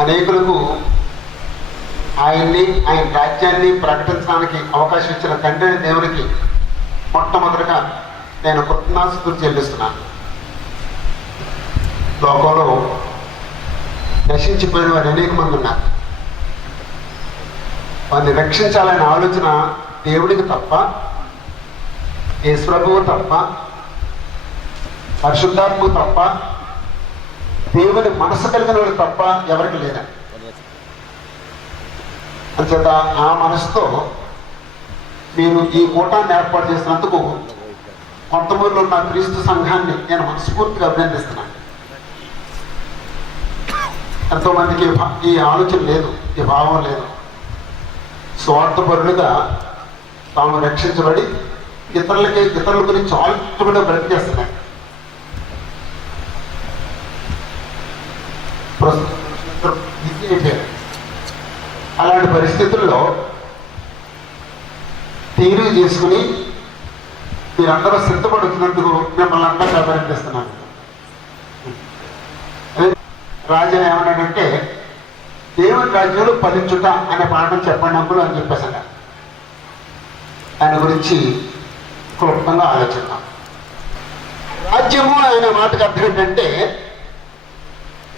అనేకులకు ఆయన్ని, ఆయన రాజ్యాన్ని ప్రకటించడానికి అవకాశం ఇచ్చిన తండ్రి దేవునికి మొట్టమొదటిగా నేను కృతజ్ఞతాస్తుతులు చెల్లిస్తున్నాను. లోకంలో నశించిపోయిన వారు అనేక మంది ఉన్నారు. వారిని రక్షించాలనే ఆలోచన దేవుడికి తప్ప, యేసు ప్రభువు తప్ప, పరిశుద్ధాత్మకు తప్ప, దేవుని మనసు కలిగిన వాడు తప్ప ఎవరికి లేదండి. అంచేత ఆ మనసుతో మీరు ఈ కూటాన్ని ఏర్పాటు చేసినందుకు కొంతమందిలో ఉన్న క్రీస్తు సంఘాన్ని నేను మనస్ఫూర్తిగా అభినందిస్తున్నాను. ఎంతోమందికి ఈ ఆలోచన లేదు, ఈ భావం లేదు. స్వార్థపరులుగా తాము రక్షించబడి ఇతరుల గురించి ఆలోచించబడి బ్రతికేస్తున్నాయి. అలాంటి పరిస్థితుల్లో తీరు చేసుకుని మీరందరూ సిద్ధపడుతున్నందుకు మిమ్మల్ని అందరినీ అభినందిస్తున్నాను. రాజు ఏమన్నాడంటే, దేవుని రాజ్యంలో ఫలించుట అనే పాఠం చెప్పండి అంకులు అని చెప్పేసాడు. ఆయన గురించి క్లుప్తంగా ఆలోచిద్దాం. రాజ్యము అనే మాటకు అర్థం ఏంటంటే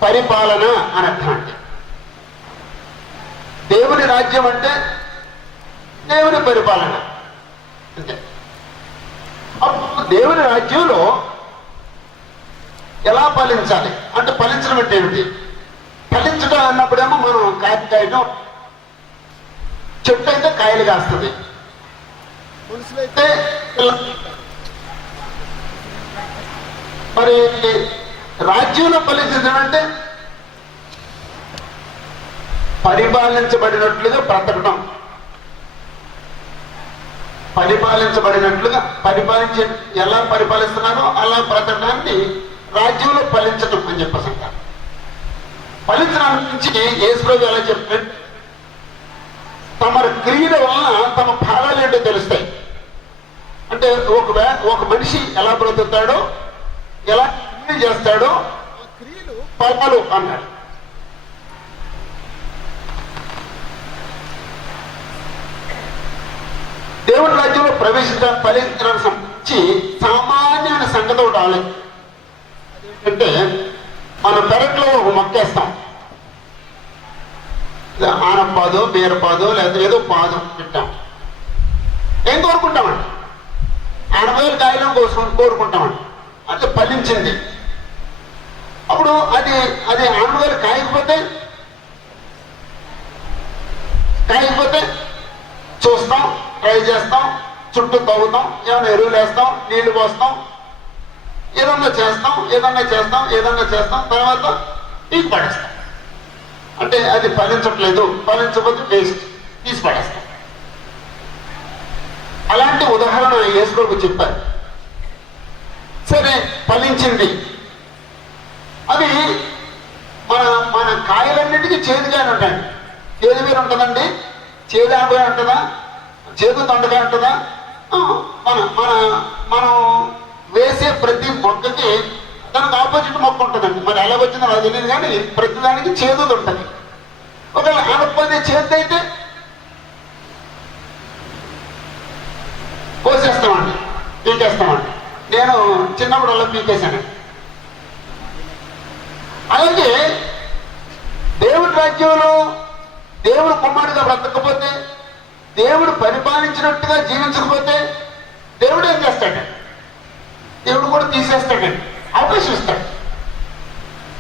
పరిపాలన అని అర్థం. అంటే దేవుని రాజ్యం అంటే దేవుని పరిపాలన అంతే. అప్పుడు దేవుని రాజ్యంలో ఎలా ఫలించాలి అంటే, ఫలించడం అంటే ఏమిటి? ఫలించడం అన్నప్పుడేమో మనం కాయడం, చెట్టు అయితే కాయలు కాస్తుంది, మనుషులైతే మరి రాజ్యంలో ఫలించడం అంటే పరిపాలించబడినట్లుగా బ్రతకడం. పరిపాలించబడినట్లుగా ఎలా పరిపాలిస్తున్నారో అలా బ్రతకడాన్ని రాజ్యంలో ఫలించడం అని చెప్పేసి అంటారు. ఫలించడానికి నుంచి యేసు ప్రభు ఎలా చెప్పారు, తమ క్రియల వలన తమ భావాలు ఏంటో తెలుస్తాయి. అంటే ఒక మనిషి ఎలా బ్రతుకుతాడో, ఎలా క్రియ చేస్తాడో క్రియలు ఫలాలు అన్నాడు. దేవుడి రాజ్యంలో ఫలించడానికి సంబంధించి సామాన్యమైన సంగతి ఒకటి ఆలోచన. అంటే మనం పెరట్లో ఒక మొక్కేస్తాం, ఆనపాదో బీరపాదో లేదా ఏదో పాదో పెట్టాం. ఏం కోరుకుంటామండి? ఆనపేరు కాయడం కోసం కోరుకుంటామండి. అంటే ఫలించింది. అప్పుడు అది ఆనపేరు కాయకపోతే చూస్తాం, ట్రై చేస్తాం, చుట్టూ తవ్వుతాం, ఏమైనా ఎరువులు వేస్తాం, నీళ్లు పోస్తాం, ఏదన్నా చేస్తాం, తర్వాత తీసి పడేస్తాం. అంటే అది ఫలించట్లేదు, ఫలించకపోతే వేస్ట్, తీసి పడేస్తాం. అలాంటి ఉదాహరణ యేసు ప్రభు చెప్పారు. సరే, ఫలించింది. అది మన కాయలన్నిటికీ చేదుగానే ఉంటాయండి. చేదు మీరు ఉంటుందండి, చేదు ఆనపకాయ ఉంటుందా, చేదు దొండకాయ ఉంటుందా? మనం వేసే ప్రతి మొక్కకి దానికి ఆపోజిట్ మొక్క ఉంటుందండి. మరి ఎలా వచ్చిందో నాకు తెలియదు, కానీ ప్రతి దానికి చేదు ఉంటుంది. ఒకవేళ ఆనపకాయ చేదు అయితే కోసేస్తామండి, పీకేస్తామండి. నేను చిన్నప్పుడు అలా పీకేశాను. అలాగే దేవుడి రాజ్యంలో దేవుడు కుమారుడిగా బ్రతకపోతే, దేవుడు పరిపాలించినట్టుగా జీవించకపోతే దేవుడు ఏం చేస్తాడండి? దేవుడు కూడా తీసేస్తాడండి, అవకాశం ఇస్తాడు.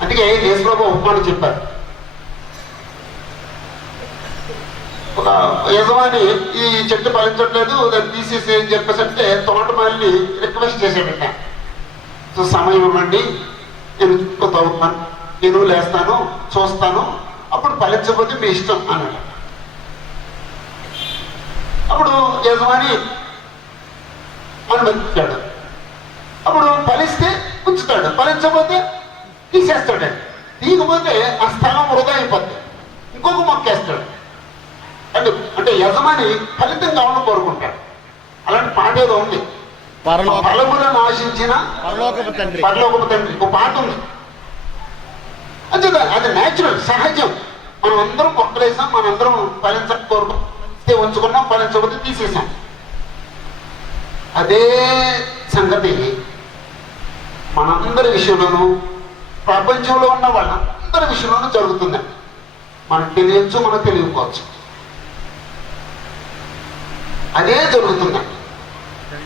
అందుకే యేసు ప్రభు ఉపమానం చెప్పారు. ఒక యజమాని ఈ చెట్టు ఫలించట్లేదు, దాన్ని తీసేసి అని చెప్పేసి అంటే తోటమాలిని రిక్వెస్ట్ చేశాడంట. సో సమయం ఇవ్వండి, నేను చుట్టూ తవ్వుతాను, ఎరువులు వేస్తాను, చూస్తాను, అప్పుడు ఫలించకపోతే మీ ఇష్టం అన్నాడు. అప్పుడు యజమాని అనుమతించాడు. అప్పుడు ఫలిస్తే ఉంచుతాడు, ఫలించకపోతే తీసేస్తాడండి. తీయకపోతే ఆ స్థలం వృధా అయిపోద్ది, ఇంకొక మొక్కేస్తాడు. అంటే యజమాని ఫలితం కావాలని కోరుకుంటాడు. అలాంటి పాట ఏదో ఉంది, ఫలములను ఆశించిన పరలోకపు తండ్రి, ఒక పాట ఉంది. అది న్యాచురల్, సహజం. మేమందరం మొక్కలేసాం, మనందరం ఫలించక కోరుకుంటే ఉంచుకున్నాం, ఫలించకపోతే తీసేసాం. అదే సంగతి మనందరి విషయంలోనూ, ప్రపంచంలో ఉన్న వాళ్ళందరి విషయంలోనూ జరుగుతుందండి. మనకు తెలియచ్చు, మనకు తెలియకపోవచ్చు. అదే జరుగుతుందండి.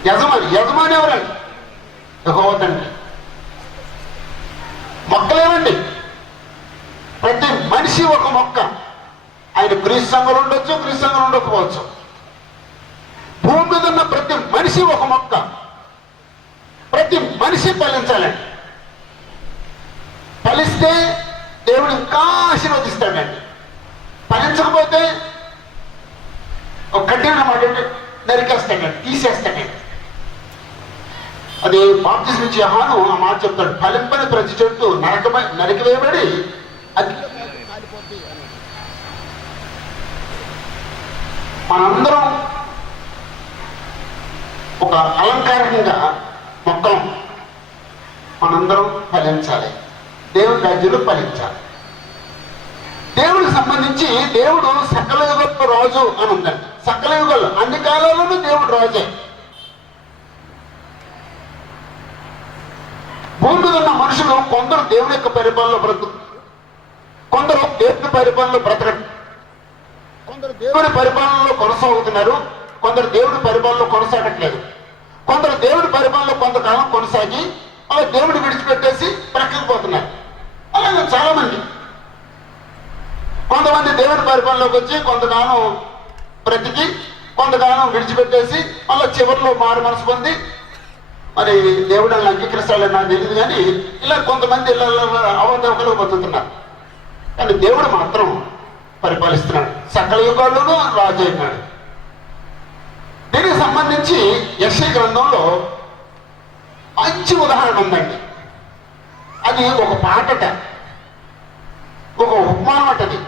యజమాని ఎవరండి? యెహోవా తండ్రి. మొక్కలేమండి, ప్రతి మనిషి ఒక మొక్క. ఆయన క్రీస్తు సంఘంలో ఉండొచ్చు, క్రీస్తు సంఘంలో ఉండకపోవచ్చు. భూమి మీద ఉన్న ప్రతి మనిషి ఒక మొక్క. ప్రతి మనిషి ఫలించాలండి. ఫలిస్తే దేవుడు ఇంకా ఆశీర్వదిస్తాడండి. ఫలించకపోతే ఒక కఠిన మాట నరికేస్తాడండి, తీసేస్తాడండి. అది బాప్తిస్మం ఇచ్చే యోహాను ఆ మాట చెప్తాడు, ఫలింపని ప్రతి చెట్టు నరికివేయబడి అది మనందరం ఒక అలంకారంగా మొక్కలు మనందరం ఫలించాలి. దేవుడి రాజ్యంలో ఫలించాలి. దేవుడికి సంబంధించి దేవుడు సకల యుగపు రాజు అని ఉందండి. సకల యుగాలు, అన్ని కాలాల్లోనూ దేవుడు రాజే. భూమి మీద ఉన్న మనుషులు కొందరు దేవుని యొక్క పరిపాలనలో కొందరు దేవుని పరిపాలనలో బ్రతకడం, కొందరు దేవుని పరిపాలనలో కొనసాగుతున్నారు, కొందరు దేవుడి పరిపాలనలో కొనసాగట్లేదు. కొందరు దేవుడి పరిపాలనలో కొంతకాలం కొనసాగి అలా దేవుడు విడిచిపెట్టేసి ప్రక్కకి పోతున్నారు. అలాగే చాలా మంది, కొంతమంది దేవుడి పరిపాలనలోకి వచ్చి కొంతకాలం బ్రతికి కొంతకాలం విడిచిపెట్టేసి మళ్ళీ చివరిలో మారు మనసు పొంది మరి దేవుడు అంగీకరిస్తాడని నాకు తెలియదు, కానీ ఇలా కొంతమంది ఇళ్ళ అవతవకలు బతుకుతున్నారు. కానీ దేవుడు మాత్రం పరిపాలిస్తున్నాడు, సకల యుగాల్లోనూ రాజు అయినాడు. దీనికి సంబంధించి యెషయా గ్రంథంలో మంచి ఉదాహరణ ఉందండి. అది ఒక పాటట, ఒక ఉపమానం అటది.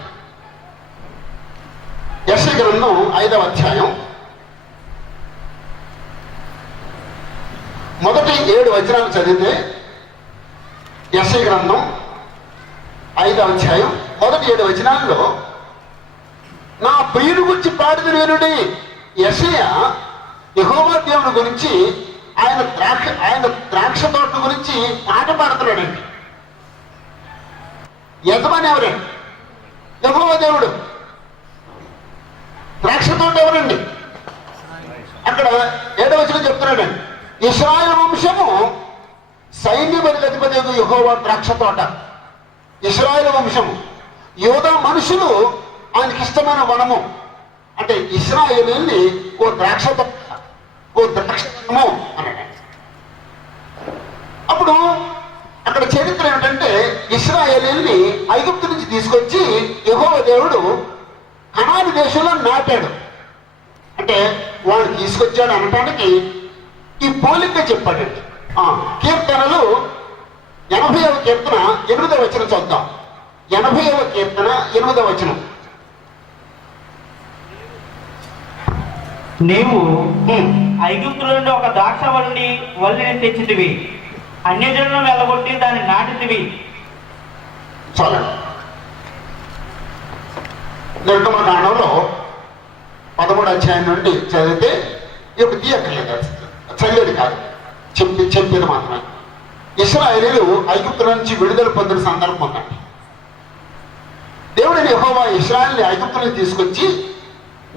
యెషయా గ్రంథం 5వ అధ్యాయం మొదటి 7 వచనాలు చదివితే, యెషయా గ్రంథం 5వ అధ్యాయం మొదటి 7 వచనాల్లో నా ప్రియుని గురించి పాడిన వినుడి. యెషయా యెహోవా దేవుని గురించి, ఆయన ద్రాక్ష తోట గురించి పాట పాడుతున్నాడండి. యజమాని ఎవరండి? యెహోవా దేవుడు. ద్రాక్ష తోట ఎవరండి? అక్కడ 7వ వచనం చెప్తున్నాడండి, ఇశ్రాయేలు వంశము సైన్య బలిపతి యెహోవా ద్రాక్ష తోట. ఇశ్రాయేలు వంశము, యూదా మనుషులు ఆయనకి ఇష్టమైన వనము. అంటే ఇశ్రాయేలుని ఓ ద్రాక్ష తోట, ఓ ద్రాక్షము అన్నాడు. అప్పుడు అక్కడ చరిత్ర ఏమిటంటే, ఇశ్రాయేలుని ఐగుప్తు నుంచి తీసుకొచ్చి యెహోవా దేవుడు కనాను దేశంలో నాటాడు. అంటే వాడు తీసుకొచ్చాడు అనటానికి ఈ పోలిక చెప్పాడండి. కీర్తనలు 80వ కీర్తన 8వ వచనం చూద్దాం. 80వ కీర్తన 8వ వచనం. నీవు ఐగుప్తుల నుండి ఒక ద్రాక్షవల్లిని తెచ్చితివి, అన్యజనులను వెళ్ళగొట్టి దాన్ని నాటితివి. చాలండి. నిర్గమకాండంలో 13వ అధ్యాయం నుండి చదివితే ఇప్పుడు తీయక్కర్లేదు, చదివేది కాదు, చెప్పేది మాత్రమే. ఇశ్రాయేలీయులు ఐగుప్తుల నుంచి విడుదల పొందిన సందర్భం ఉందండి. దేవుడిని యెహోవా ఇశ్రాయేలుని ఐగుప్తులను తీసుకొచ్చి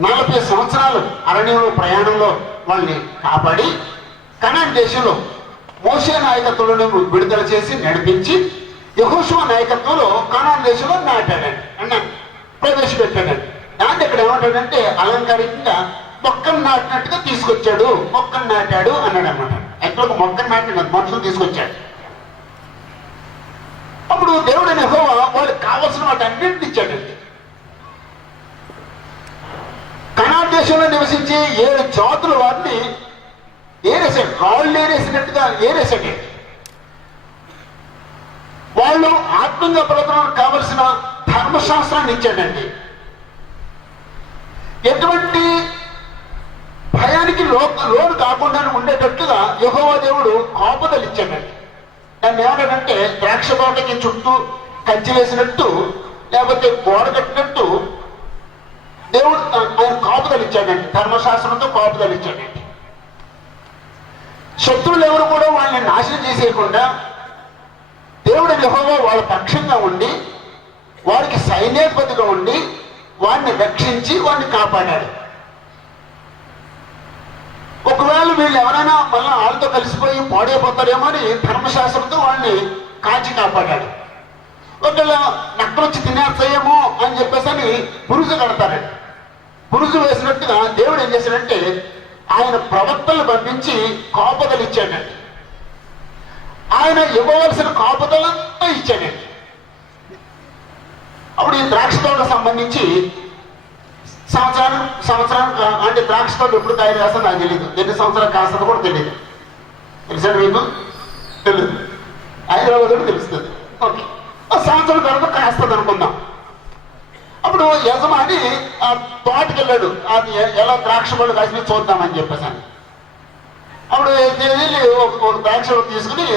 40 సంవత్సరాలు అరణ్యంలో ప్రయాణంలో వాళ్ళని కాపాడి కనాన్ దేశంలో మోషే నాయకత్వంలో విడుదల చేసి నడిపించి యెహోషువ నాయకత్వంలో కనాన్ దేశంలో నాటాడండి, అన్నాను ప్రవేశపెట్టాడండి. దాన్ని ఇక్కడ ఏమంటాడంటే అలంకారికంగా మొక్కను నాటినట్టుగా తీసుకొచ్చాడు, మొక్కను నాటాడు అన్నాడు అనమాట. ఎక్కడ ఒక మొక్కను నాటినాడు, మనుషులు తీసుకొచ్చాడు. అప్పుడు దేవుడైన యెహోవా వాళ్ళకి కావలసిన వాటి అన్నింటినీ ఇచ్చాడండి. కనాన్ దేశంలో నివసించి 7 జాతుల వారిని ఏరేసాడు, రాళ్ళు ఏరేసినట్టుగా ఏరేసాడు. వాళ్ళు ఆత్మీయంగా బ్రతకడానికి కావలసిన ధర్మశాస్త్రాన్ని ఇచ్చాడండి. ఎటువంటి భయానికి లోను కాకుండా ఉండేటట్టుగా యెహోవా దేవుడు కాపుదలు ఇచ్చాడండి. దాన్ని ఏమన్నాడంటే ద్రాక్ష తోటకి చుట్టూ కంచె వేసినట్టు, లేకపోతే గోడ కట్టినట్టు ఇచ్చాడండి, ధర్మశాస్త్రంతో కాపుదలు ఇచ్చాడండి. శత్రువులు ఎవరు కూడా వాళ్ళని నాశనం చేసేయకుండా దేవుడు యెహోవా వాళ్ళ పక్షంగా ఉండి వారికి సైన్యాధిపతిగా ఉండి వాడిని రక్షించి వాడిని కాపాడాడు. ఒకవేళ వీళ్ళు ఎవరైనా మళ్ళీ వాళ్ళతో కలిసిపోయి పాడైపోతారేమో అని ధర్మశాస్త్రంతో వాళ్ళని కాచి కాపాడాడు. ఒకవేళ నక్కలొచ్చి తినేస్తాయేమో అని చెప్పేసి అని పురుజు కడతారండి. పురుజు వేసినట్టుగా దేవుడు ఏం చేశాడంటే ఆయన ప్రవక్తలు పంపించి కాపుదలు ఇచ్చాడండి. ఆయన ఇవ్వవలసిన కాపుదలంతా ఇచ్చాడండి. అప్పుడు ఈ ద్రాక్ష తోటకు సంబంధించి సంవత్సరానికి అంటే ద్రాక్ష తోట ఎప్పుడు తయారు చేస్తుందో నాకు తెలియదు, ఎన్ని సంవత్సరాలు కాస్తుందో కూడా తెలియదు. తెలుసండి మీకు? తెలియదు. హైదరాబాద్ కూడా తెలుస్తుంది. ఓకే, సంవత్సరం తర్వాత కాస్తుంది అనుకుందాం. అప్పుడు యజమాని ఆ తోటకి వెళ్ళాడు, అది ఎలా ద్రాక్ష పళ్ళు కాసి చూద్దామని చెప్పేసి. అప్పుడు వెళ్ళి ఒక ద్రాక్ష తీసుకుని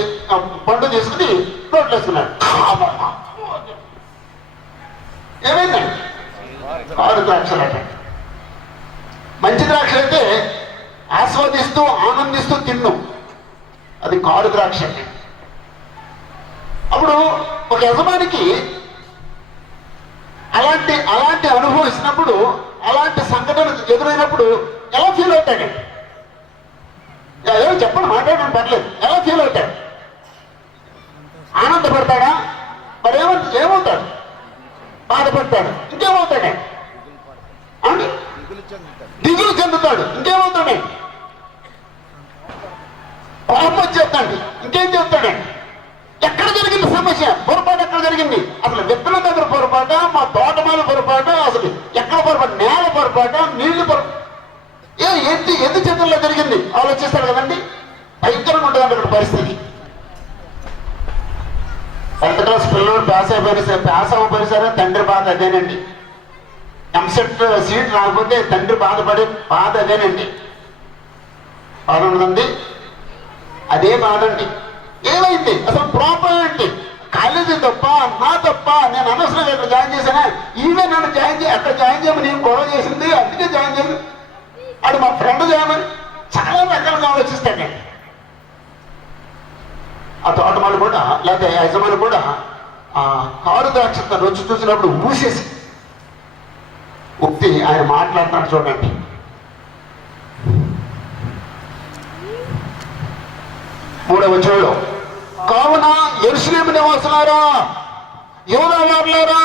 పండు తీసుకుని రోడ్లు వేసుకున్నాడు. ఏమైందండి? 6 ద్రాక్షలు అట. మంచి ద్రాక్ష అయితే ఆస్వాదిస్తూ ఆనందిస్తూ తిన్ను, అది 6 ద్రాక్ష అండి. అప్పుడు ఒక యజమానికి అలాంటి అనుభవం ఇచ్చినప్పుడు, అలాంటి సంఘటన ఎదురైనప్పుడు ఎలా ఫీల్ అవుతాడండి? ఏదో చెప్పండి, మాట్లాడడం పర్లేదు. ఎలా ఫీల్ అవుతాడు? ఆనందపడతాడా? మరి ఏమవుతాడు? బాధపడతాడు. ఇంకేమవుతాడే? దిగులు చెందుతాడు. ఇంకేమవుతాడే? కోపం వచ్చేస్తాడు. ఇంకేం చేస్తాడండి? ఎక్కడ జరిగింది సమస్య? పొరపాటు ఎక్కడ జరిగింది? అసలు విత్తనం దగ్గర పొరపాట, మా తోటమాల పొరపాటు, అసలు ఎక్కడ పొరపాటు? నేల పొరపాట, నీళ్లు పొరపాటు, ఎన్ని చేతుల్లో జరిగింది ఆలోచిస్తాడు కదండి. భయంకరంగా ఉంటుందండి అక్కడ పరిస్థితి. 10th క్లాస్ పిల్లలు పాస్ అవ్వకపోయినా సరే తండ్రి బాధ అదేనండి. ఎంసెట్ సీట్ రాకపోతే తండ్రి బాధపడే బాధ అదేనండి. బాధ ఉండదండి, అదే బాధ అండి. ఏమైంది? అసలు ప్రాబ్లం ఏంటి? కాలేజీ తప్ప, నా తప్ప, నేను అనవసరంగా ఇక్కడ జాయిన్ చేశానా? ఈవే నన్ను అక్కడ జాయిన్ చేయమని నేను గొడవ చేసింది, అందుకే జాయిన్ చేసింది. అది మా ఫ్రెండ్ చేయమని చాలా రకాలుగా ఆలోచిస్తాడండి. ఆ తోటమాలు కూడా లేకపోతే యజమాని కూడా ఆ 6 ద్రాక్ష రుచి చూసినప్పుడు ఊసేసి ఉక్తి ఆయన మాట్లాడుతున్నాడు చూడండి. మూడవ వచనంలో, కావున యెరూషలేము నివాసులారా, యూదా వారులారా,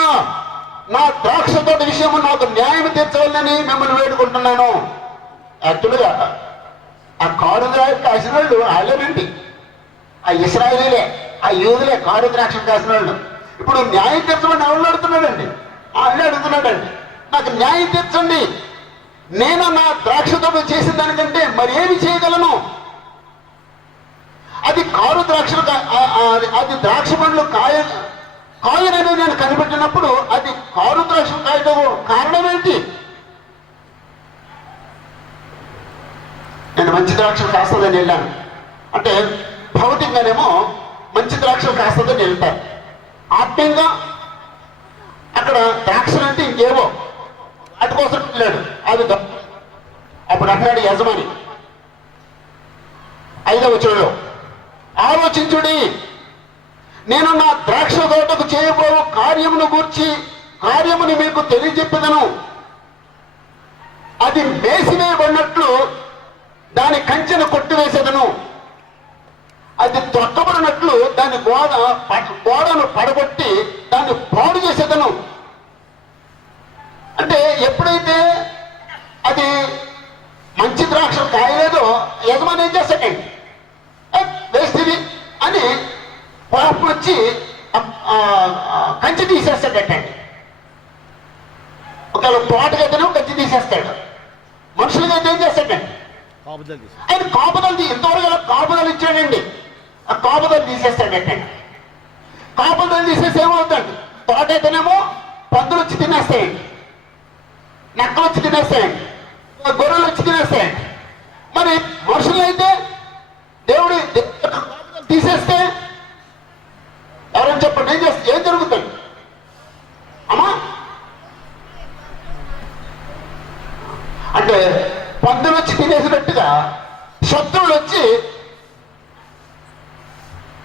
నా ద్రాక్ష తోట విషయము నాకు న్యాయం తీర్చవాలని మిమ్మల్ని వేడుకుంటున్నాను. యాక్చువల్గా ఆ 6 ద్రాక్ష కాసిన వాళ్ళు వాళ్ళేనండి, ఆ ఇశ్రాయేలీలే, ఆ యూదులే 6 ద్రాక్ష కాసిన వాళ్ళు. ఇప్పుడు న్యాయం తీర్చమని ఎవరు అడుగుతున్నాడండి? వాళ్ళే అడుగుతున్నాడండి, నాకు న్యాయం తీర్చండి, నేను నా ద్రాక్ష తోట చేసిన దానికంటే మరి ఏమి చేయగలను? అది 6 ద్రాక్షలు, అది ద్రాక్ష పండ్లు కాయనని నేను కనిపెట్టినప్పుడు అది 6 ద్రాక్షలు కాయడం కారణం ఏంటి? నేను మంచి ద్రాక్షలు కాస్తుందని వెళ్ళాను అంటే భౌతికంగానేమో మంచి ద్రాక్షలు కాస్తుందని వెళ్తాను. ఆత్మీయంగా అక్కడ ద్రాక్షలు అంటే ఇంకేవో అటు కోసం వెళ్ళాడు. అది అప్పుడు అన్నాడు యజమాని 5వ వచనంలో, ఆలోచించుడి, నేను నా ద్రాక్ష తోటకు చేయబో కార్యమును మీకు తెలియజెప్పదను. అది మేసివేయబడినట్లు దాని కంచెను కొట్టివేసేదను, అది త్రొక్కబడినట్లు దాని గోడను పడగొట్టి దాన్ని పాడు చేసేదను. అంటే ఎప్పుడైతే అది మంచి ద్రాక్ష కాయలేదో యజమాని ఏం చేస్తాడండి? వేస్తుంది అని కోపం వచ్చి కంచె తీసేస్తాడటండి. ఒకవేళ తోటకైతేనే కంచె తీసేస్తాడు. మనుషులకైతే ఏం చేస్తాడండి? ఆయన కాపుదలు ఇంతవరకు కాపుదలు ఇచ్చాడండి, ఆ కాపుదలు తీసేస్తాడటండి. కాపుదలు తీసేసి ఏమవుతాడు? తోట అయితేనేమో పందులు వచ్చి తినేస్తాయండి, నక్కలు వచ్చి తినేస్తాయండి, గొర్రెలు వచ్చి తినేస్తాయండి. మరి మనుషులైతే దేవుడు తీసేస్తే ఎవరైనా చెప్పండి, ఏం జరుగుతుంది అమ్మా? అంటే శత్రువులు వచ్చి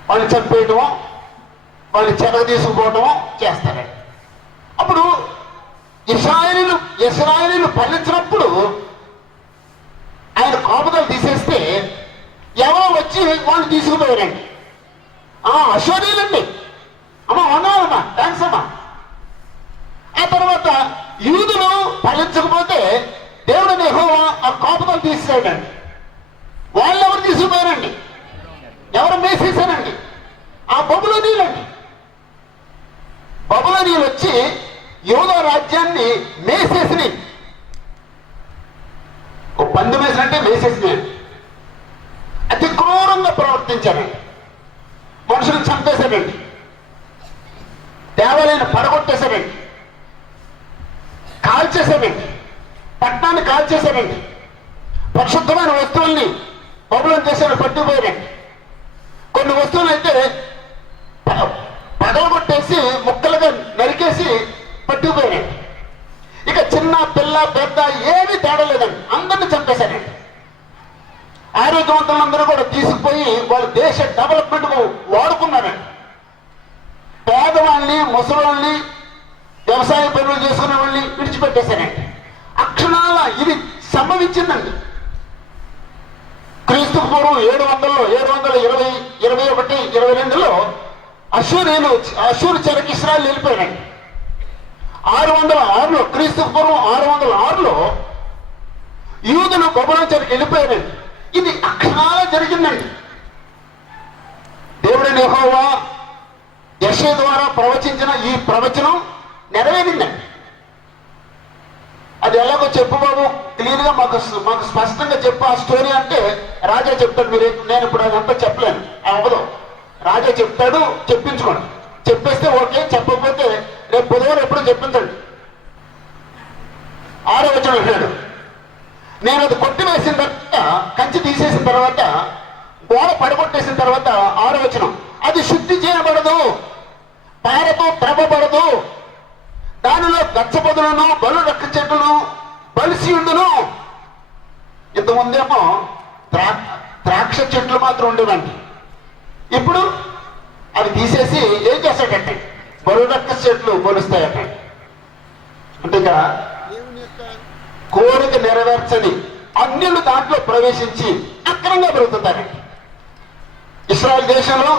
వాళ్ళు చంపేయటము, వాళ్ళు చెరగ తీసుకుపోవటము చేస్తారండి. అప్పుడు ఇశ్రాయేలీలు ఫలించినప్పుడు ఆయన కాపుదలు తీసేస్తే ఎవరో వచ్చి వాళ్ళు తీసుకుపోయారండి. అశ్వరీయులండి. అమ్మా అన్నారమ్మా, థ్యాంక్స్ అమ్మా. ఆ తర్వాత యూదులు ఫలించకపోతే దేవుడు యెహోవా ఆ కాపుదలు తీసేసాడండి. వాళ్ళు ఎవరు తీసుకుపోయారండి? ఎవరు మేసేశారండి? ఆ బబులోనీయులండి. బబులోనీయులు వచ్చి యూదా రాజ్యాన్ని మేసేసినాయి. ఓ పంది మేసినట్టే మేసేసినాయండి. అతి క్రూరంగా ప్రవర్తించారండి. మనుషులు చంపేశారండి. దేవాలయాన్ని పడగొట్టేశారండి. కాల్చేశారండి. పట్టణాన్ని కాల్చేశారండి. పరిశుద్ధమైన వస్తువుల్ని బబులోను దేశాన్ని పట్టుకుపోయారండి. కొన్ని వస్తువులు అయితే పగలగొట్టేసి ముక్కలుగా నరికేసి పట్టుకుపోయారండి. ఇక చిన్న పిల్ల పెద్ద ఏమీ తేడా లేదండి. అందరినీ చంపేశారండి. ఆరోగ్యవంతులందరూ కూడా తీసుకుపోయి వాళ్ళ దేశ డెవలప్మెంట్ వాడుకున్నారండి. పేదవాళ్ళని, ముసలివాళ్ళని, వ్యవసాయ పనులు చేసుకునే వాళ్ళని విడిచిపెట్టేశారండి. అక్షరాల ఇది సంభవించిందండి. క్రీస్తు పూర్వం 721-22లో అశ్షూరు చెరకు ఇశ్రాయేలు వెళ్ళిపోయారండి. 606లో క్రీస్తు పూర్వం 606లో యూదులు బబులోను చెరకు వెళ్ళిపోయారండి. ఇది అక్షరాల జరిగిందండి. దేవుడైన యెహోవా యెషయా ద్వారా ప్రవచించిన ఈ ప్రవచనం నెరవేరిందండి. అది ఎలాగో చెప్పు బాబు, క్లియర్ గా మాకు స్పష్టంగా చెప్పు ఆ స్టోరీ అంటే రాజా చెప్తాడు. నేను ఇప్పుడు అదంతా చెప్పలేను, అవ్వదు. రాజా చెప్తాడు, చెప్పించుకోండి. చెప్పేస్తే ఓకే, చెప్పకపోతే రేపు బుధవారం ఎప్పుడో చెప్పించండి. 6వ వచనం అంటాడు, నేను అది కొట్టివేసిన తర్వాత, కంచి తీసేసిన తర్వాత, గోడ పడగొట్టేసిన తర్వాత 6వ వచనం, అది శుద్ధి చేయబడదు, పారతో త్రవ్వబడదు, దానిలో గచ్చపొదలను, బలు రక్క చెట్టును, బలిసి ఉండును. ఇంతకుముందేమో ద్రాక్ష చెట్లు మాత్రం ఉండేవండి. ఇప్పుడు అవి తీసేసి ఏం చేస్తాడంటే బలు రక్క చెట్లు బలుస్తాయట. అంటే ఇక కోరిక నెరవేర్చని అన్యులు దాంట్లో ప్రవేశించి అక్రమంగా బ్రతుకుతారండి. ఇశ్రాయేల్ దేశంలో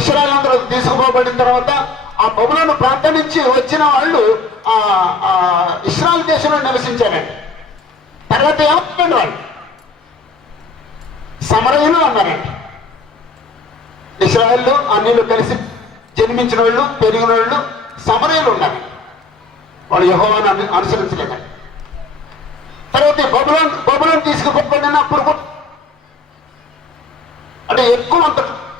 ఇశ్రాయేల్ అందరూ తీసుకుపోబడిన తర్వాత ఆ బబులోను ప్రాంతం నుంచి వచ్చిన వాళ్ళు ఇశ్రాయేల్ దేశంలో నివసించారండి. తర్వాత ఏమంటారు వాళ్ళు? సమరయులు అన్నారండి. ఇశ్రాయేలు అన్యులు కలిసి జన్మించిన వాళ్ళు, పెరిగిన వాళ్ళు సమరయులు ఉన్నారు. వాళ్ళు యెహోవాను అనుసరించలేదండి. తర్వాత బబులోను తీసుకుపోబడినప్పుడు అంటే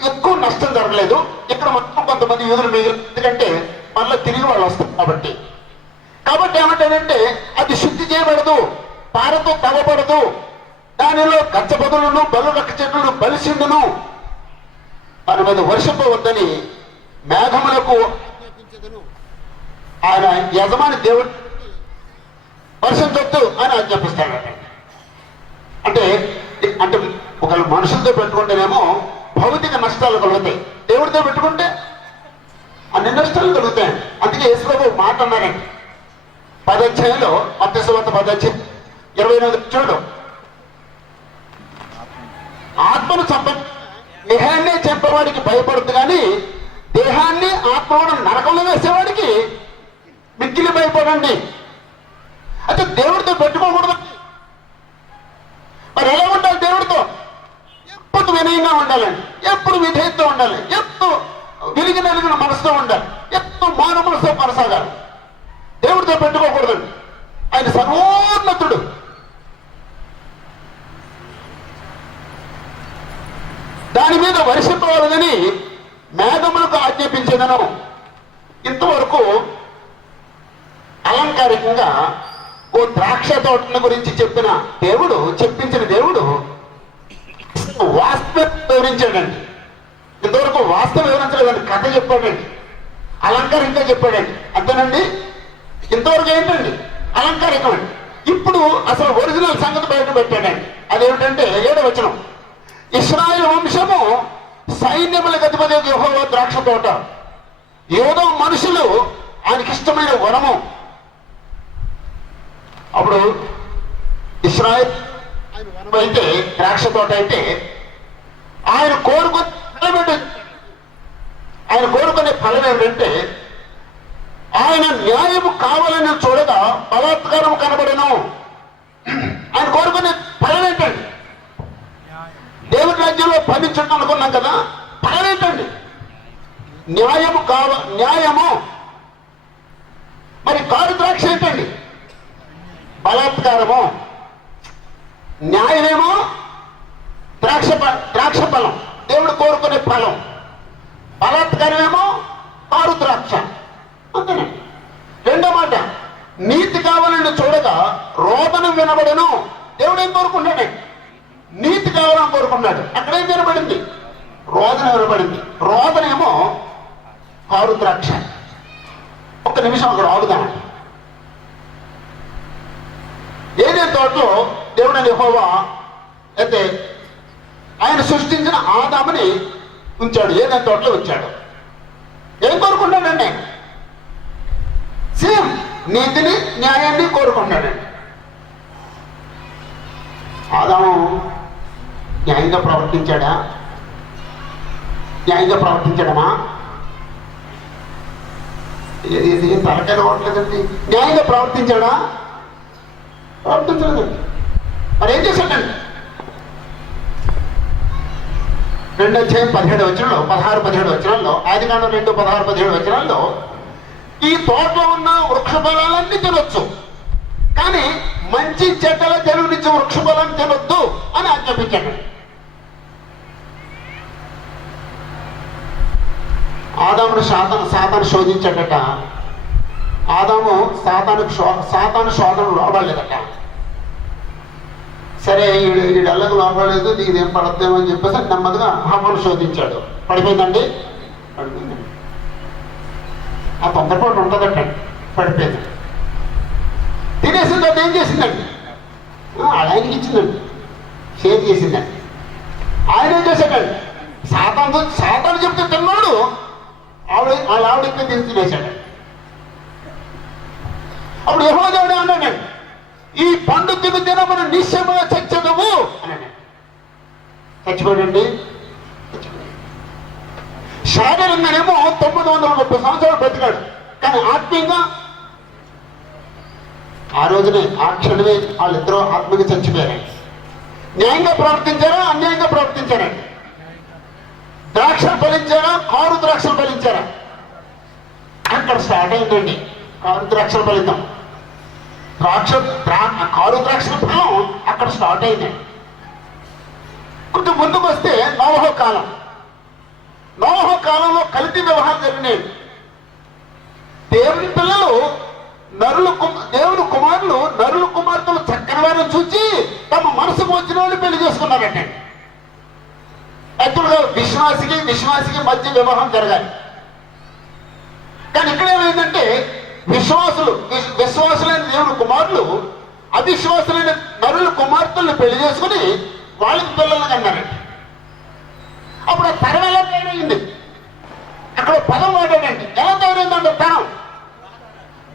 ఎక్కువ నష్టం జరగలేదు. ఇక్కడ మొత్తం కొంతమంది యూదులు మిగిలి, ఎందుకంటే మళ్ళీ తిరిగి వాళ్ళు వస్తారు కాబట్టి ఏమంటాడంటే అది శుద్ధి చేయబడదు, పారతో తవ్వబడదు, దానిలో గచ్చబొదలను, బలు రక్క చెట్లను బలిసిండును, దాని మీద వర్షపోవద్దని మేఘములకు ఆయన యజమాని దేవుడు వర్షించొద్దు అని ఆజ్ఞాపిస్తాడు. అంటే ఒకళ్ళు మనుషులతో పెట్టుకుంటేనేమో భౌతిక నష్టాలు కలుగుతాయి, దేవుడితో పెట్టుకుంటే అన్ని నష్టాలు కలుగుతాయండి. అందుకే యేసుప్రభు మాట అన్నారండి 10వ అధ్యాయంలో, మత్తయి సువార్త 10వ అధ్యాయం 28వ ఆత్మను దేహాన్ని చంపేవాడికి భయపడుతుంది, కానీ దేహాన్ని ఆత్మను నరకంలో వేసేవాడికి మిక్కిలి భయపడండి. అయితే దేవుడితో పెట్టుకోకూడదు. మరి ఎలా ఉండాలి? దేవుడితో ఎప్పుడు వినయంగా ఉండాలండి, ఎప్పుడు విధేయతతో ఉండాలి, ఎప్పుడు వెలిగిన మనసుతో ఉండాలి, ఎప్పుడు మానవులతో కొనసాగాలి. దేవుడితో పెట్టుకోకూడదండి. ఆయన సర్వోన్నతుడు. దాని మీద వర్షిపోవాలని మేఘములకు ఆజ్ఞాపించేదను. ఇంతవరకు అలంకారికంగా ఓ ద్రాక్ష తోటల గురించి చెప్పించిన దేవుడు వాస్తవం వివరించాడండి. ఇంతవరకు వాస్తవం వివరించలేదండి, కథ చెప్పాడండి, అలంకారికంగా చెప్పాడండి. అంతేనండి. ఇంతవరకు ఏంటండి? అలంకారికం అండి. ఇప్పుడు అసలు ఒరిజినల్ సంగతి బయట పెట్టాడండి. అదేమిటంటే 7వ వచనం, ఇశ్రాయేలు వంశము సైన్యములకు అధిపతి యెహోవా ద్రాక్ష తోట, ఏదో మనుషులు ఆయనకి ఇష్టమైన వనము. అప్పుడు ఇశ్రాయేల్ ఆయన వనం అయితే, ద్రాక్ష తోట అయితే, ఆయన కోరుకునే ఫలం ఏమిటంటే ఆయన న్యాయము కావాలని చూడగా బలాత్కారం కనబడను. ఆయన కోరుకునే ఫలం ఏంటండి? దేవుడి రాజ్యంలో ఫలించడం అనుకున్నాం కదా, ఫలం ఏంటండి? న్యాయము. మరి కారు ద్రాక్ష ఏంటండి? బలాత్కారము. న్యాయమేమో ద్రాక్ష ఫలం, దేవుడు కోరుకునే ఫలం. బలాత్కారమేమో కారు ద్రాక్ష. అంతేనండి. 2వ మాట, నీతి కావాలని చూడగా రోదన వినబడను. దేవుడు ఏం కోరుకున్నాడు? నీతి కావాలని కోరుకున్నాడు. అక్కడేం వినబడింది? రోదన వినబడింది. రోదనేమో కారు ద్రాక్ష. ఒక్క నిమిషం అక్కడ ఆగుదామండి. ఏదేని తోటలో దేవుడని యెహోవా అయితే ఆయన సృష్టించిన ఆదాముని ఉంచాడు, ఏదేని తోటలో ఉంచాడు. ఏం కోరుకున్నాడండి? సేమ్ నీతిని న్యాయాన్ని కోరుకున్నాడండి. ఆదాము న్యాయంగా ప్రవర్తించాడా? ఇది తలకాయ అవ్వట్లేదండి. న్యాయంగా ప్రవర్తించాడా? ప్రవర్తించలేదండి. మరి ఏం చేశాడండి? 2వ అధ్యాయం 17వ వచనంలో, 16-17 వచనాల్లో, ఆదికాండం 2:16-17 వచనాల్లో, ఈ తోటలో ఉన్న వృక్ష ఫలాలన్నీ తినొచ్చు, కానీ మంచి చెడ్డల తెలుగునిచ్చే వృక్ష ఫలాన్ని తినొద్దు అని ఆజ్ఞాపించాడు. ఆదామును సాతాను శోధించాడట. ఆదాము సాతాను శోధన లోపడలేదట. సరే వీడు అల్లకు లోపడలేదు, నీదేం పడద్దేమో అని చెప్పేసి నెమ్మదిగా హవ్వను శోధించాడు. పడిపోయిందండి. ఆ తొందరపాటు ఉంటుందట. పడిపోయింది. తినేసింది. అది ఏం చేసిందండి? ఆయనకి ఇచ్చిందండి, షేర్ చేసిందండి. ఆయన ఏం చేశాడండి? సాతాను చెప్తే తిన్నాడు, వాళ్ళ ఆవిడకి తీసి తినేశాడు. అప్పుడు యెహోవా దేవుడు అన్నాడండి, ఈ పండు తిన మనం నిశ్చయముగా చచ్చదము అన్నాడు. చచ్చిపోయాడండి. శారీరంగానేమో 930 సంవత్సరాలు బ్రతికాడు, కానీ ఆత్మీయంగా ఆ రోజునే, ఆ క్షణమే వాళ్ళిద్దరూ ఆత్మగా చచ్చిపోయారండి. న్యాయంగా ప్రవర్తించారా? అన్యాయంగా ప్రవర్తించారండి. ద్రాక్షలు ఫలించారా? కారు ద్రాక్షలు ఫలించారా? అక్కడ స్టార్ట్ అయిందండి కారు ద్రాక్షల ఫలితం. కారు ద్రాక్షల ఫలం అక్కడ స్టార్ట్ అయిందండి. కొంచెం ముందుకు వస్తే నోవహు కాలంలో కల్తీ వ్యవహారం జరిగినాయి. దేవుని పిల్లలు దేవుని కుమారులు నరుల కుమార్తెలు చక్కని వారిని చూచి తమ మనసుకు వచ్చిన వాళ్ళు పెళ్లి చేసుకున్నారంటే. యాక్చువల్గా విశ్వాసికి మధ్య వివాహం జరగాలి. కానీ ఇక్కడ ఏమైందంటే విశ్వాసులైన దేవుని కుమారులు అవిశ్వాసులైన నరుల కుమార్తెలను పెళ్లి చేసుకుని వాళ్ళకి పిల్లలను కన్నారండి. అప్పుడు ఆ తరం ఎలా తయారైంది? అక్కడ పదం వాడాడండి. ఎలా తయారైందంటే తరం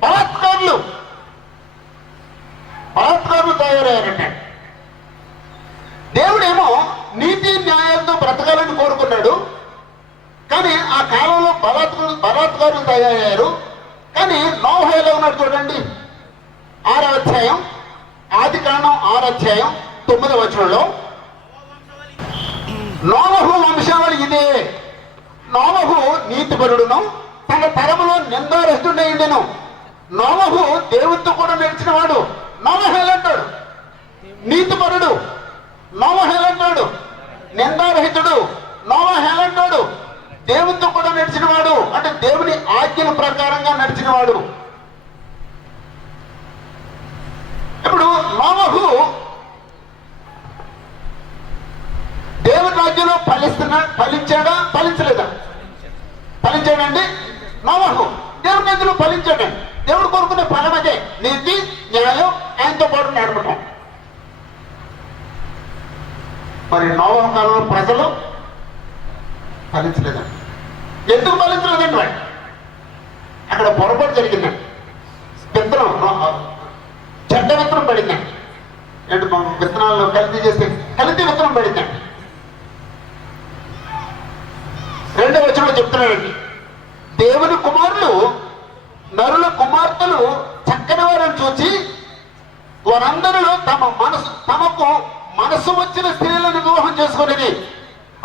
బలాత్కారులు తయారయ్యారంటే. దేవుడేమో నీతి న్యాయంతో బ్రతకాలని కోరుకున్నాడు, కానీ ఆ కాలంలో బలాత్కారులు తయారయ్యారు. కానీ నోవహు ఎలా ఉన్నాడు చూడండి. 6వ అధ్యాయం, ఆదికాండం 6వ అధ్యాయం 9వ వచనంలో, నోవహు వంశావళి ఇదే. నోవహు నీతిపరుడును తన తరములో నిందారహితుడైండెను. నోవహు దేవునితో కూడా నడిచిన వాడు. నోవహు ఎలాంటాడు? నీతిపరుడు. నోవహు ఎలాంటాడు? నిందారహితుడు. నోవహు ఎలాంటాడు? దేవునితో కూడా నడిచిన వాడు, అంటే దేవుని ఆజ్ఞల ప్రకారంగా నడిచిన వాడు. ఇప్పుడు నోవహు దేవుని రాజ్యంలో ఫలించాడా? ఫలించలేదా? ఫలించాడండి. నోవహు దేవుని రాజ్యంలో ఫలించాడండి. దేవుడు కోరుకునే ఫలం అదే, నీతి న్యాయం ఆయనతో పాటు నడపటం. మరి నోవహు కాలంలో ప్రజలు ఫలించలేదండి. ఎందుకు ఫలించలేదండి? వాడు అక్కడ పొరపాటు జరిగిందండి. విత్తనం చెడ్డ విత్తనం పడిందండి. ఏంటి విత్తనాల్లో కల్తీ చేస్తే కల్తీ విత్తనం పడిందండి. రెండవ వచనంలో చెప్తున్నాడండి, దేవుని కుమారులు నరుల కుమార్తెలు చక్కని వారిని చూచి వారందరిలో తమకు మనసు వచ్చిన స్త్రీలను వివాహం చేసుకునేది.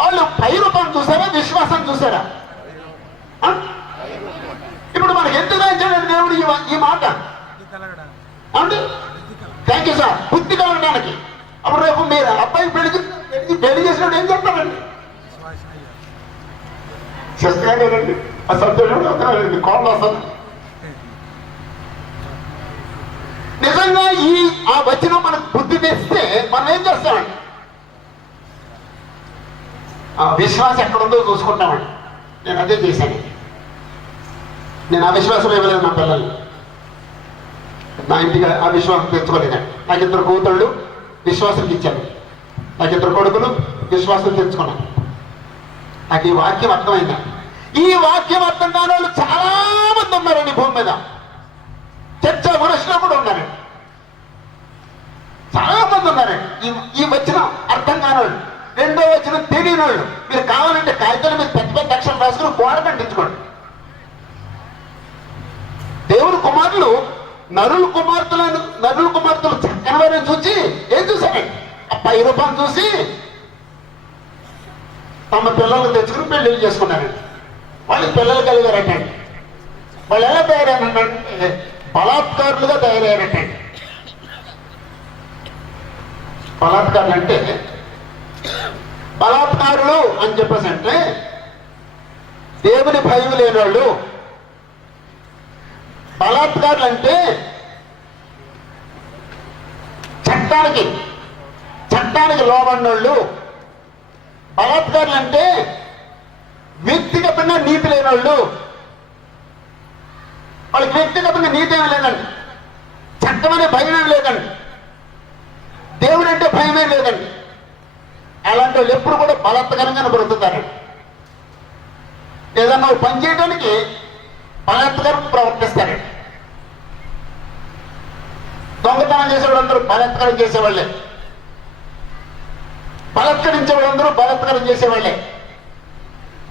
వాళ్ళు పై రూపం చూసారా, విశ్వాసం చూసారా? ఇప్పుడు మనకి ఎందుకు రాయించాడండి దేవుడు ఈ మాట అండి? Thank you sir. బుద్ధి కలగడానికి. అప్పుడు రేపు మీరు అబ్బాయి పెళ్లి చేసినప్పుడు ఏం చెప్తారండి? చేస్తానండి ఆ సబ్జెక్ట్ అవుతానండి కాల్ వస్తుంది. నిజంగా ఆ వచ్చిన మనకు బుద్ధి తెస్తే మనం ఏం చేస్తామండి? విశ్వాసం ఎక్కడుందో చూసుకుంటామండి. నేను అదే చేశాను. నేను ఆ విశ్వాసం ఇవ్వలేదు నా పిల్లలు. నా ఇంటికి ఆ విశ్వాసం తెచ్చుకోలేదండి. నాకు 2 కూతుళ్ళు విశ్వాసం ఇచ్చాను. నాకు 2 కొడుకులు విశ్వాసం తెచ్చుకున్నాను. నాకు ఈ వాక్యం అర్థమైందండి. ఈ వాక్యం అర్థం కాని వాళ్ళు చాలా మంది ఉన్నారండి భూమి మీద. చర్చ మనుషులు కూడా ఉన్నారండి. చాలా మంది ఉన్నారండి ఈ వచ్చిన అర్థం కాని వాళ్ళు. రెండో వచ్చిన తెలియని వాళ్ళు. మీరు కావాలంటే కాగితాల మీద పెద్ద పెద్ద అక్షరం రాసుకుని గోడ కంటించుకోండి. దేవుని కుమారులు నరుల కుమార్తెలు చక్కని వారిని చూసి ఏం చూశారండి? ఆ పై రూపాన్ని చూసి తమ పిల్లలు తెచ్చుకుని పెళ్లి చేసుకున్నారండి. వాళ్ళకి పిల్లలు కలిగారటండి. వాళ్ళు ఎలా తయారయ్యారంటే బలాత్కారులుగా తయారయ్యారటండి. బలాత్కారులు అంటే బలాత్కారులు అని చెప్పేసి అంటే దేవుని భయం లేని వాళ్ళు. బలాత్కారులు అంటే చట్టానికి లోబడినోళ్ళు. బలాత్కారులు అంటే వ్యక్తిగతంగా నీతి లేని వాళ్ళు. వాళ్ళకి వ్యక్తిగతంగా నీతి ఏమీ లేదండి. చట్టం అనే భయం ఏమి లేదండి. దేవుడు అంటే భయమే లేదండి. అలాంటి వాళ్ళు ఎప్పుడు కూడా బలాత్కారంగానే బ్రతుకుతారండి. ఏదన్నా పని చేయడానికి బలాత్కారం ప్రవర్తిస్తారండి. దొంగతనం చేసేవాళ్ళందరూ బలాత్కారం చేసేవాళ్ళే. బలాత్కరించే వాళ్ళందరూ బలాత్కారం చేసేవాళ్ళే.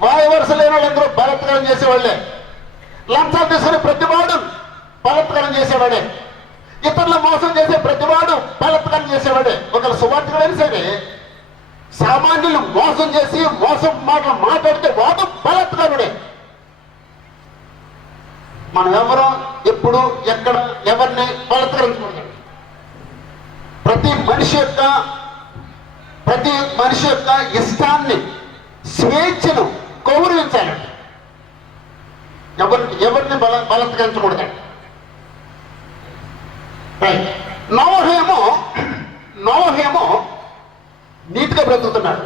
వాయు వరుస లేని వాళ్ళందరూ బలాత్కారం చేసేవాళ్ళే. లంచాలు తీసుకునే ప్రతివాడు బలాత్కారం చేసేవాడే. ఇతరులు మోసం చేసే ప్రతివాడు బలాత్కారం చేసేవాడే. ఒకరు సువార్తికుడైనా సరే సామాన్యులు మోసం చేసి మోసం మాటలు మాట్లాడితే వాడు బలాత్కారుడే. మనం ఎవరో ఎప్పుడు ఎక్కడ ఎవరిని బలాత్కరించకూడదు. ప్రతి మనిషి యొక్క ఇష్టాన్ని స్వేచ్ఛను గౌరవించాలండి. ఎవరిని బలాత్కరించకూడదండి. నోవహేమో నీతిగా బ్రతుకుతున్నాడు.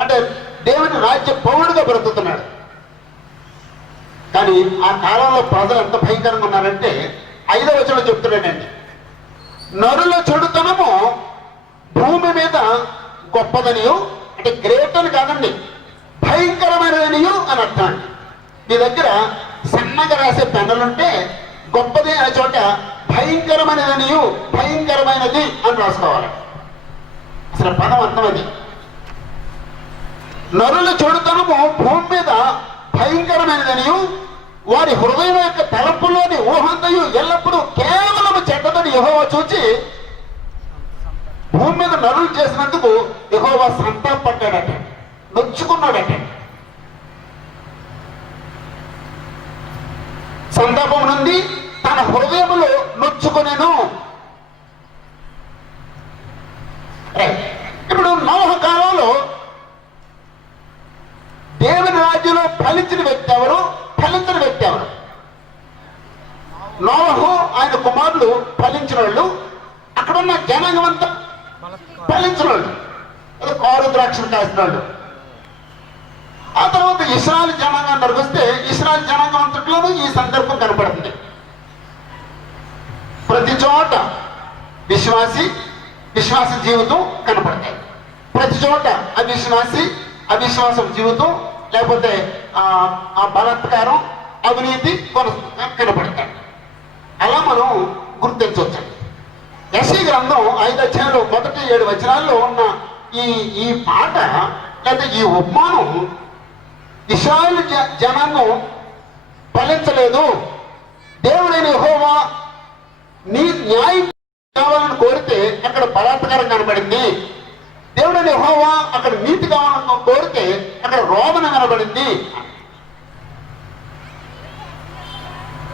అంటే దేవుని రాజ్య పౌరుడుగా బ్రతుకుతున్నాడు. కానీ ఆ కాలంలో ప్రజలు ఎంత భయంకరంగా ఉన్నారంటే 5వ వచనంలో చెప్తున్నాడండి, నరుల చెడుతనము భూమి మీద గొప్పదనియు, అంటే గ్రేట్ అని కాదండి, భయంకరమైనదనియు అని అర్థం అండి. మీ దగ్గర సన్నగా రాసే పెన్నులుంటే గొప్పది అనే చోట భయంకరమైనదనియు భయంకరమైనది అని రాసుకోవాలి. అసలు పదం అర్థం అది. నరుల చెడుతనము భూమి మీద భయంకరమైనదనియు, వారి హృదయం యొక్క తలంపులోని ఊహంతయు ఎల్లప్పుడూ కేవలం చెడ్డదని యెహోవా చూచి భూమి మీద నరులు చేసినందుకు యెహోవా సంతాపడ్డాడట, నొచ్చుకున్నాడట. సంతాపం నుండి తన హృదయములో నొచ్చుకునేను. ఇప్పుడు నోవహు కాలంలో దేవుని రాజ్యంలో ఫలించిన వ్యక్తి ఎవరు, ఫలించిన వ్యక్తి ఎవరు? నోవహు ఆయన కుమారులు ఫలించిన వాళ్ళు. అక్కడున్న జనాంగం అంతా ఫలించిన వాళ్ళు, అది కారు ద్రాక్షలు కాసిన వాళ్ళు. ఆ తర్వాత ఇశ్రాయేలు జనాంగం వస్తే ఇశ్రాయేలు జనాంగం అంతట్లోనూ ఈ సందర్భం కనపడుతుంది. ప్రతి చోట విశ్వాస జీవితం కనపడతాయి. ప్రతి చోట అవిశ్వాసం జీవితం, లేకపోతే ఆ బలాత్కారం, అవినీతి కనపడతాయి. అలా మనం గుర్తించవచ్చండి. యెషయా గ్రంథం 5 అధ్యాయంలో మొదటి 7 వచనాల్లో ఉన్న ఈ మాట లేదా ఈ ఉపమానం ఇశ్రాయేలు జనాంగం ఫలించలేదు, దేవుడైన యెహోవా నీ న్యాయం కావాలని కోరితే అక్కడ బలాత్కారం కనబడింది, దేవుడైన యెహోవా అక్కడ నీతి కావాలని కోరితే అక్కడ రోదన కనబడింది.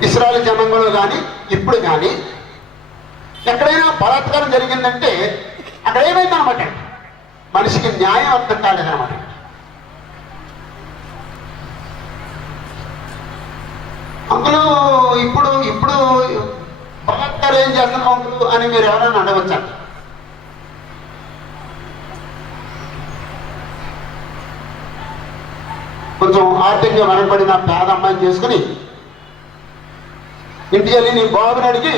ఇశ్రాయేలు జనాంగంలో కానీ ఇప్పుడు కానీ ఎక్కడైనా బలాత్కారం జరిగిందంటే అక్కడ ఏమైందనమాట, మనిషికి న్యాయం అర్థం కాలేదనమాట. అందులో ఇప్పుడు బలాత్కారం ఏం చేస్తున్నాం అంకులు అని మీరు ఎవరైనా అడగచ్చండి. కొంచెం ఆర్థికంగా వెనకబడిన పేద అమ్మాయిని చేసుకుని ఇంటికి వెళ్ళి నీ బాబుని అడిగి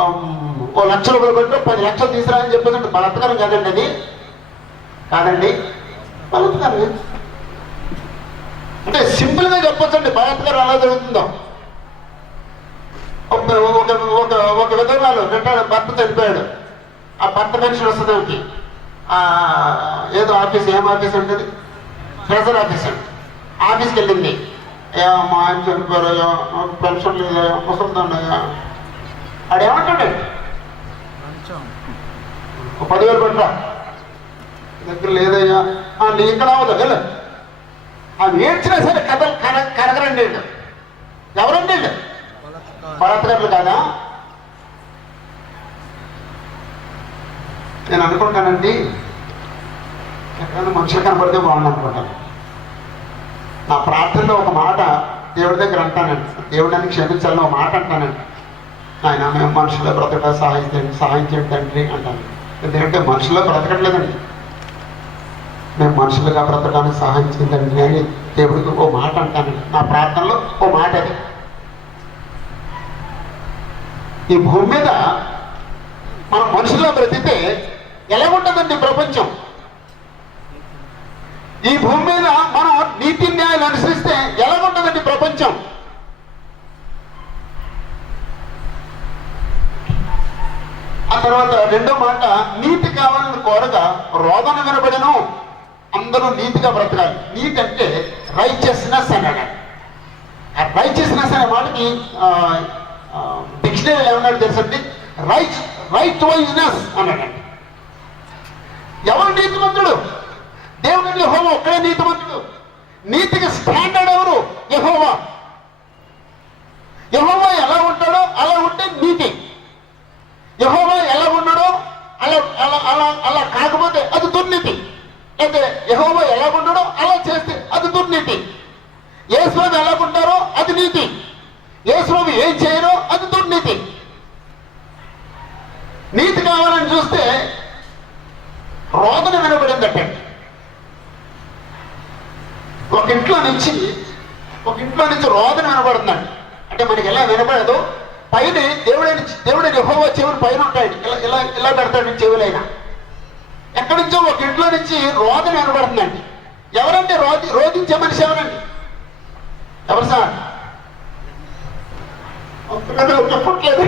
1,00,000 రూపాయలు పెట్టి 10 లక్షలు తీసుకురా అని చెప్పేసి బలాత్కారం కాదండి, అది కాదండి. బలాత్కారం అంటే సింపుల్ గా చెప్పొచ్చండి బలాత్కారం ఎలా జరుగుతుందో. ఒక విధవాళ్ళు భర్త చనిపోయాడు, ఆ భర్త పెన్షన్ వస్తుంది, ఏదో ఆఫీస్, ఏం ఆఫీస్ ఉంటుంది, ట్రెజరీ ఆఫీస్ అండి. ఆఫీస్కి వెళ్ళింది, మా ఆయన చనిపోయారయ్యా, పెన్షన్ లేదయ్యా, ముసలిదాన్నయ్యా. ఆడేమంటాడండి, 10,000 పెట్టా దగ్గర లేదయ్యా, నీ ఇక్కడ అవ్వదు వెళ్ళ. అవి ఏడ్చినా సరే కథలు కరగరండి. ఎవరండి బలాత్కారులు కాదా? నేను అనుకుంటానండి, ఎక్కడైనా మనుషులు కనపడితే బాగుంది అనుకుంటాను. నా ప్రార్థనలో ఒక మాట దేవుడి దగ్గర అంటానండి, దేవుడిని క్షమించాలని ఒక మాట అంటానండి, ఆయన మేము మనుషుల్లో బ్రతక సహాయం చేయండి తండ్రి అంటాను. ఎందుకంటే మనుషుల్లో బ్రతకట్లేదండి, మేము మనుషులుగా బ్రతకడానికి సహాయం చేయండి అని దేవుడికి ఓ మాట అంటానండి. నా ప్రార్థనలో ఓ మాట అది. ఈ భూమి మీద మనం మనుషుల్లో బ్రతికితే ఎలా ఉంటుందండి ప్రపంచం? ఈ భూమి మీద మనం నీతి న్యాయాలు అనుసరిస్తే ఎలా ఉంటుందండి ప్రపంచం? ఆ తర్వాత రెండో మాట, నీతి కావాలని కోరగా రోదన వినబడను, అందరూ నీతిగా బ్రతకాలి. నీతి అంటే రైచియస్నెస్ అన్నాడు. ఆ రైచియస్నెస్ అనే మాటకి డిక్షనరీ ఏమన్నాడు తెలుసండి, రైట్ వైజ్నెస్ అన్నాడండి. ఎవరు నీతిమంతుడు? దేవుడు యెహోవా ఒక్కడే నీతిమంతుడు. నీతికి స్టాండర్డ్ ఎవరు? యెహోవా. యెహోవా ఎలా ఉంటాడో అలా ఉంటే నీతి. యెహోవా ఎలా ఉన్నాడో అలా కాకపోతే అది దుర్నీతి. అయితే యెహోవా ఎలా ఉన్నాడో అలా చేస్తే అది దుర్నీతి. యేసుప్రభు ఎలా ఉంటారో అది నీతి, యేసుప్రభు ఏం చేయరో అది దుర్నీతి. నీతి కావాలని చూస్తే రోదన వినబడిందట. ఒక ఇంట్లో నుంచి రోదన వినబడుతుందండి. అంటే మనకి ఎలా వినబడదు, పైన దేవుడైన యెహోవా చెవులు పైన ఉంటాయండి, ఇలా పెడతాడు చెవులైనా. ఎక్కడి నుంచో ఒక ఇంట్లో నుంచి రోదన వినబడుతుందండి. ఎవరంటే రోధించే మనిషి ఎవరండి? ఎవరు సార్? చెప్పట్లేదు.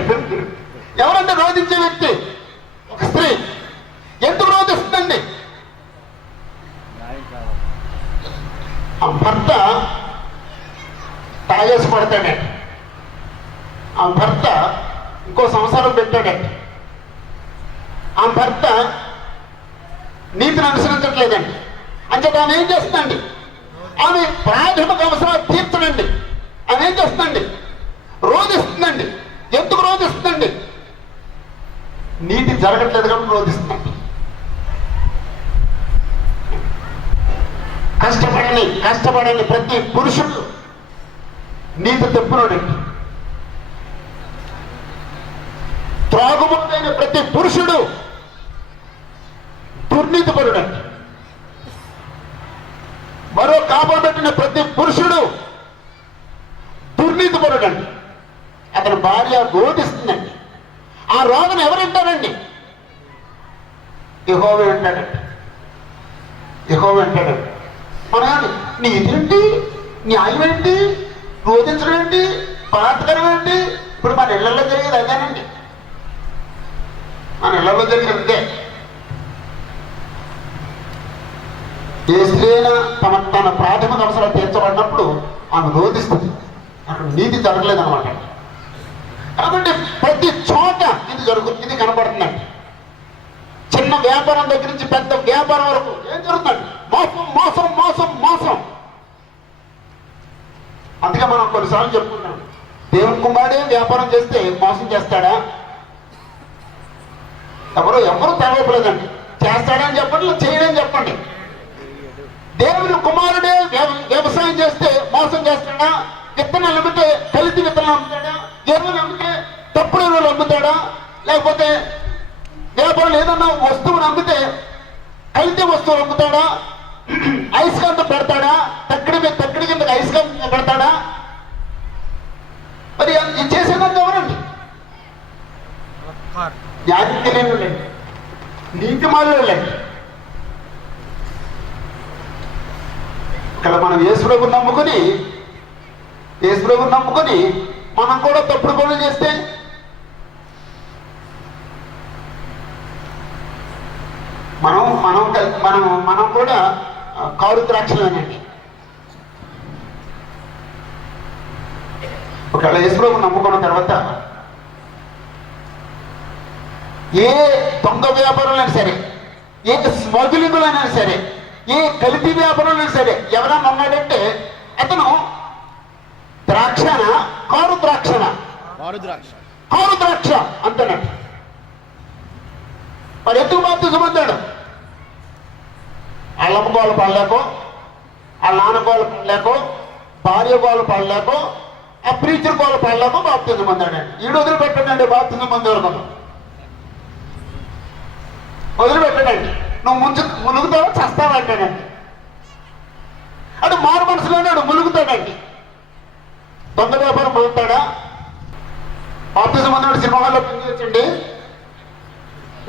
ఎవరంటే రోధించే వ్యక్తి? ఒక స్త్రీ. ఎందుకు రోధిస్తుందండి? ఆ భర్త తాగేసి పడతాడండి, ఆ భర్త ఇంకో సంసారం పెట్టాడండి, ఆ భర్త నీతిని అనుసరించట్లేదండి. అంచేత ఆమె ఏం చేస్తుందండి? ఆమె ప్రాథమిక అవసరాలు తీర్చడండి. ఆమె ఏం చేస్తుందండి? రోధిస్తుందండి. ఎందుకు రోధిస్తుందండి? నీతి జరగట్లేదు కాబట్టి రోధిస్తుందండి. కష్టపడని ప్రతి పురుషుడు నీతి తెప్పునోడండి. త్రాగుబోతైన ప్రతి పురుషుడు దుర్నీతిపరుడండి. మరో కాపాడబెట్టిన ప్రతి పురుషుడు దుర్నీతిపరుడండి. అతని భార్య రోధిస్తుందండి. ఆ రోదన ఎవరింటారండి? యెహోవా అంటాడండి. యెహోవా అంటాడండి. మన నీదేంటి, న్యాయం ఏంటి, రోధించడం ఏంటి, బలాత్కారం ఏంటి? ఇప్పుడు మన ఇళ్లలో జరిగేది అదేనండి. మన ఇళ్లలో జరిగేది అంతే. ఏ స్త్రీ అయినా తన ప్రాథమిక అవసరాలు తీర్చబడినప్పుడు ఆమె రోధిస్తుంది. అక్కడ నీతి జరగలేదన్నమాట. కాబట్టి ప్రతి చోట ఇది కనబడుతుందండి. చిన్న వ్యాపారం దగ్గర నుంచి పెద్ద వ్యాపారం వరకు ఏం జరుగుతుందండి? మోసం మోసం మోసం మోసం. అందుకే మనం కొన్నిసార్లు చెప్పుకుంటాం, దేవుని కుమారుడే వ్యాపారం చేస్తే మోసం చేస్తాడా? ఎవరు తెలవలేదండి. చేస్తాడని చెప్పండి, చేయడని చెప్పండి. దేవుని కుమారుడే వ్యవసాయం చేస్తే మోసం చేస్తాడా? విత్తనాలు అమ్మితే కల్తీ విత్తనాలు అమ్ముతాడా? ఎరువులు అమ్మితే తప్పుడు ఎరువులు అమ్ముతాడా? లేకపోతే వ్యాపారం ఏదన్నా వస్తువును అమ్మితే కల్తీ వస్తువులు అమ్ముతాడా? అయస్కాంతం పెడతాడా? తక్కడి కింద అయస్కాంతం పెడతాడా? మరి ఇది చేసేదంతా ఎవరండి? న్యాయం తెలియనండి, నీతి మాలండి. ఇక్కడ మనం యేసుప్రభుని నమ్ముకొని మనం కూడా తప్పుడు పనులు చేస్తే మనం కూడా కారు ద్రాక్షలేనండి. ఒకవేళ యేసుప్రభుని నమ్ముకున్న తర్వాత ఏ దొంగ వ్యాపారంలో సరే, ఏ స్మగ్లింగ్లైనా సరే, ఏ కల్తీ వ్యాపారంలో సరే ఎవరన్నా ఉన్నాడంటే అతను ద్రాక్షనా కారు ద్రాక్ష అంతేనండి. మరి ఎందుకు బాప్తిజం పొందాడు? వాళ్ళ అమ్మ గోలు పడలేకో, వాళ్ళ నాన్న గోలు పడలేకో, భార్య గోలు పడలేకో, ఆ ప్రీచర్ గోలు పడలేకో బాప్తిజం పొందాడండి. ఈడు వదిలిపెట్టాడండి బాప్తిజం పొందేవారు. వదిలిపెట్టాడండి. నువ్వు మునుగుతావు, చస్తావు అంటాడండి. అటు మారు మనసులోనే మునుగుతాడండి. దొంగ వ్యాపారం మాట్లాడా? బాప్తిజం పొందాడు సినిమా హాల్లో పనిచేయచ్చండి.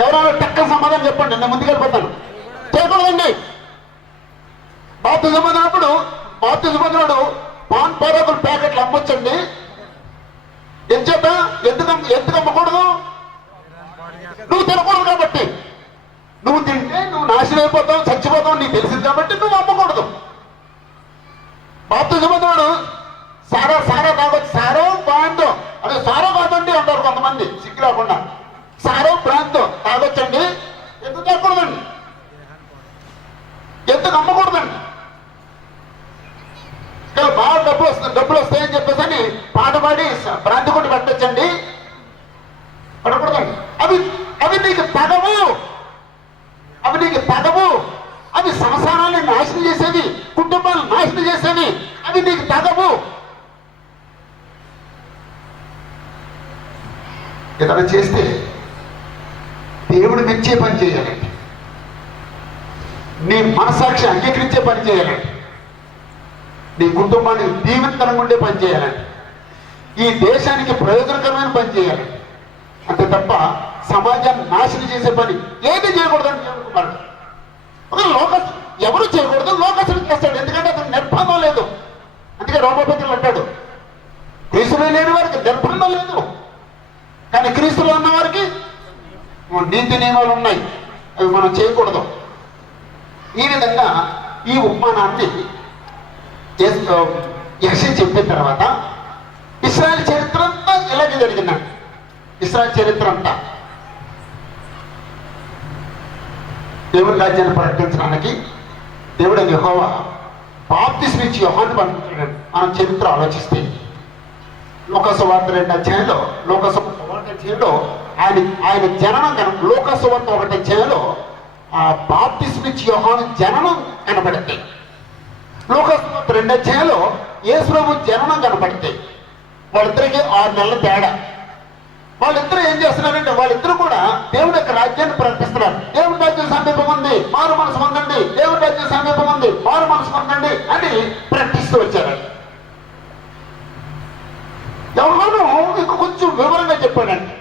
ఎవరైనా టక్కన సమాధానం చెప్పండి, నేను ముందుకెళ్ళిపోతాను. చేయకూడదండి. బాప్తిజం పొందినప్పుడు బాప్తిజం పొందినాడు పాన్ పరాకుల ప్యాకెట్లు అమ్మొచ్చండి. ఎందుకు అమ్మకూడదు? నువ్వు తినకూడదు కాబట్టి. నువ్వు తింటే నువ్వు నాశనం అయిపోతావు, చచ్చిపోతావు నీకు తెలిసింది కాబట్టి నువ్వు అమ్మకూడదు. బాప్తిజం పొందినాడు సారా తాగొచ్చు. సారో బ్రాంతో, అదే సారో కాదండి అంటారు కొంతమంది సిగ్గు రాకుండా. సారో బ్రాంతో తాగొచ్చండి. ఎందుకు తాగకూడదండి? ఎందుకు అమ్మకూడదండి? బాగా డబ్బులు వస్తాయని చెప్పేసి అని పాట పాడి బ్రాంతి కొట్టి పెట్టచ్చండి, పడకూడదండి. అవి నీకు తగవు. అవి సంసారాన్ని నాశనం చేసేవి, కుటుంబాలను నాశనం చేసేవి. అవి నీకు తగవు. ఏదైనా చేస్తే దేవుడు మెచ్చే పని చేయాలండి. నీ మనసాక్షి అంగీకరించే పని చేయాలండి. నీ కుటుంబాన్ని దీవెనకరంగా ఉండే పని చేయాలండి. ఈ దేశానికి ప్రయోజనకరమైన పని చేయాలండి. అంతే తప్ప సమాజాన్ని నాశనం చేసే పని ఏది చేయకూడదని అనుకున్నాడు. ఎవరు చేయకూడదు, లోకస్తుడు చేస్తాడు. ఎందుకంటే అతను నిర్బంధం లేదు. అందుకే రోమపత్రులు అంటాడు, క్రీస్తులో లేని వారికి నిర్బంధం లేదు, కానీ క్రీస్తులో ఉన్న వారికి నీతి నియమాలు ఉన్నాయి, అవి మనం చేయకూడదు. ఈ విధంగా ఈ ఉపమానాన్ని యెషయా చెప్పిన తర్వాత ఇశ్రాయేలు చరిత్ర అంతా ఇలాగే జరిగిందండి. ఇశ్రాయేలు చరిత్ర అంతా దేవుని రాజ్యాన్ని ప్రకటించడానికి దేవుడు యెహోవా బాప్తిస్మ ఇచ్చి యోహాను పంపించాడు. మనం చరిత్ర ఆలోచిస్తే లోకసువార్త 2వ అధ్యాయంలో ఆయన జననం లోకసువార్త 1వ అధ్యాయంలో ఆ బాప్తిస్మ ఇచ్చి యోహాను జననం కనబడితే, లోకసువార్త 2వ అధ్యాయంలో యేసు ప్రభు జననం కనబడితే వాళ్ళిద్దరికి 6 నెలల తేడా. వాళ్ళిద్దరూ ఏం చేస్తున్నారంటే వాళ్ళిద్దరూ కూడా దేవుడి యొక్క రాజ్యాన్ని ప్రకటిస్తున్నారు. దేవుడి రాజ్యం సమీపం ఉంది, మారు మనసు పొందండి. దేవుడి రాజ్యం సమీపం ఉంది, మారు మనసు పొందండి అని ప్రకటిస్తూ వచ్చారండి. ఎవరు ఇంక కొంచెం వివరంగా చెప్పాడండి.